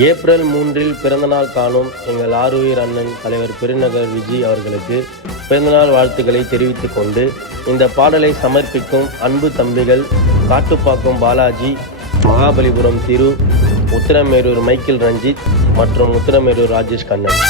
April மூன்றில் பிறந்தநாள் காணும் எங்கள் ஆறுயிர் அண்ணன் தலைவர் பெருநகர் விஜய் அவர்களுக்கு பிறந்தநாள் வாழ்த்துக்களை தெரிவித்துக் கொண்டு இந்த பாடலை சமர்ப்பிக்கும் அன்பு தம்பிகள் காட்டுப்பாக்கம் பாலாஜி மகாபலிபுரம் திரு உத்திரமேரூர் மைக்கேல் ரஞ்சித் மற்றும் உத்திரமேரூர் ராஜேஷ் கண்ணன்.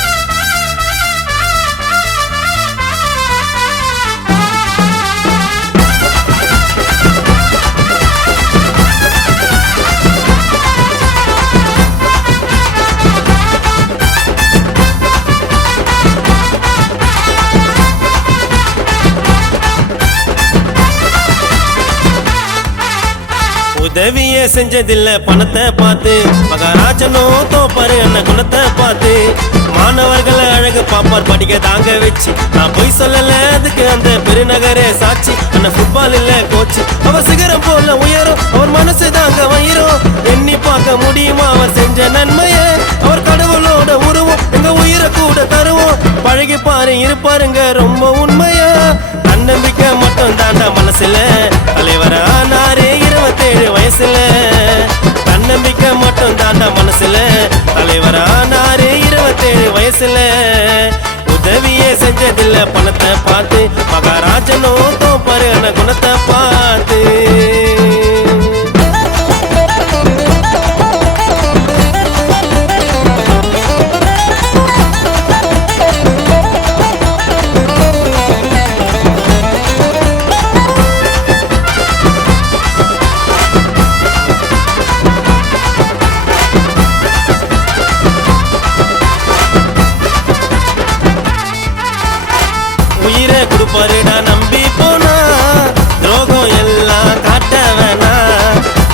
உதவிய செஞ்சதில்ல பணத்தை பார்த்து. மகாராஜனோ தோப்பாரு என்ன குணத்தை பார்த்து. மாணவர்களை அழகு பாப்பார் படிக்க தாங்க வச்சு. நான் போய் சொல்லல அதுக்கு அந்த பெருநகரே சாட்சி. என்ன ஃபுட்பால் இல்ல கோச்சு அவர் சிகரம் போல உயரும் அவர் மனசு தாங்க வயிறும் எண்ணி பார்க்க முடியுமா அவர் செஞ்ச நன்மைய? அவர் கடவுளோட உருவம் எங்க உயிரை கூட தருவோம். பழகி பாரு இருப்பாருங்க ரொம்ப உண்மையா? தன்னம்பிக்கை மட்டும் தாண்டா மனசுல. தலைவர் ஆனாரே ஏழு வயசுல தன்னம்பிக்கை மட்டும் தாண்டா மனசுல. தலைவர் ஆனாரே இருபத்தேழு வயசுல. உதவியே செஞ்சதில்ல பணத்தை பார்த்து மகாரா பொருடா நம்பி போனா துரோகம் எல்லாம் காட்ட வேணா.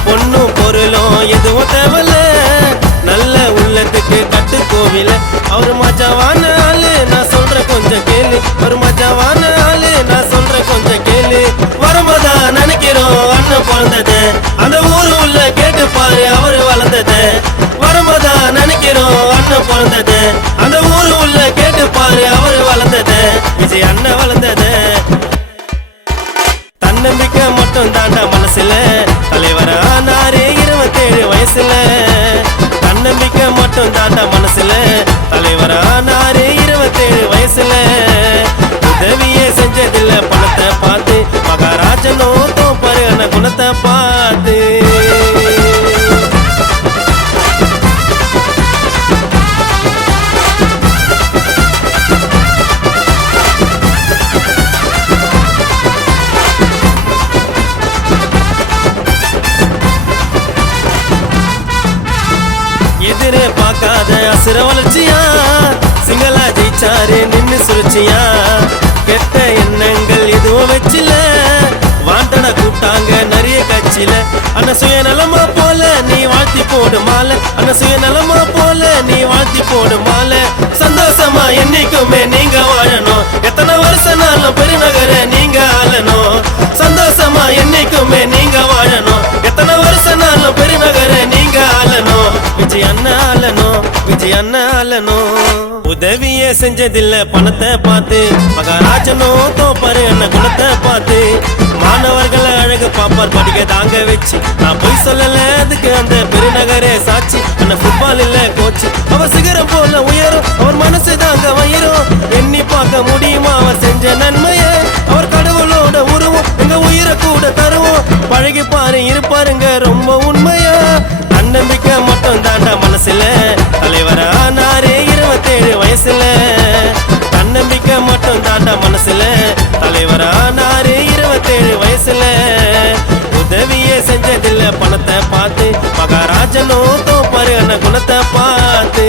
பொண்ணும் பொருளும் எதுவும் தேவல நல்ல உள்ளத்துக்கு கட்டு கோவில அவர் மஜாவான ஆளு நான் சொல்ற கொஞ்சம் கேளு. ஒரு மஜாவான ஆளு நான் சொல்ற கொஞ்சம் கேளு. வரும்போதா நினைக்கிறோம் அண்ணன் பிறந்தது. அந்த ஊரு உள்ள கேட்டு பாரு அவரு வளர்ந்தது. வரும்போதா நினைக்கிறோம் அண்ணன் பிறந்தது. அந்த ஊரு உள்ள கேட்டு பாரு அவரு வளர்ந்தது. விஜய் அண்ணன் வளர்ந்தது. தாண்டா மனசுல தலைவரானாரு இருபத்தேழு வயசுல. உதவியே செஞ்சதில்ல பணத்தை பார்த்து மகாராஜனோ தோப்பாரு அந்த குணத்தை பார்த்து. பார்க்காத அசுர வளர்ச்சியா சிங்களா ஜெயிச்சாரு நின்னு சுழற்சியா கெட்ட எண்ணங்கள் எதுவும் வச்சில வாண்டட கூப்பிட்டாங்க நிறைய கட்சியில அண்ணா சுயநலமா போல நீ வாழ்த்தி போடு மாலை. அண்ணா சுயநலமா போல நீ வாழ்த்தி போடு மாலை. சந்தோஷமா என்னைக்குமே நீங்க வாழணும். எத்தனை வருஷனாலும் பெருநகர நீங்க ஆளணும். சந்தோஷமா என்னைக்குமே நீங்க வாழணும். எத்தனை வருஷனாலும் பெருநகர நீங்க ஆளணும். விஜய் அண்ணா ஆளணும். அண்ணா அல்லனோ உதவியே செஞ்சதில்ல பணத்தை பார்த்து. மகாராஜனோ தோப்பாரு என்ன குணத்தை பார்த்து. மாணவர்களை அழகு பாப்பார் படிக்க தாங்க வச்சு. நான் போய் சொல்லல அதுக்கு அந்த பெருநகரே சாட்சி. அண்ணன் ஃபுட்பால் இல்ல கோச்சு அவர் சிகரம் போல உயரும் அவர் மனசு தாங்க வயிறும். எண்ணி பார்க்க முடியுமா அவர் செஞ்ச நன்மைய? அவர் கடவுளோட உருவம் எங்க உயிரை கூட தருவோம். பழகி பாரு இருப்பாருங்க ரொம்ப உண்மையா? தன்னம்பிக்கை மட்டும் தாண்டா பணத்தை பார்த்து மகாராஜனோ தோப்பாரு அந்த குணத்தை பார்த்து.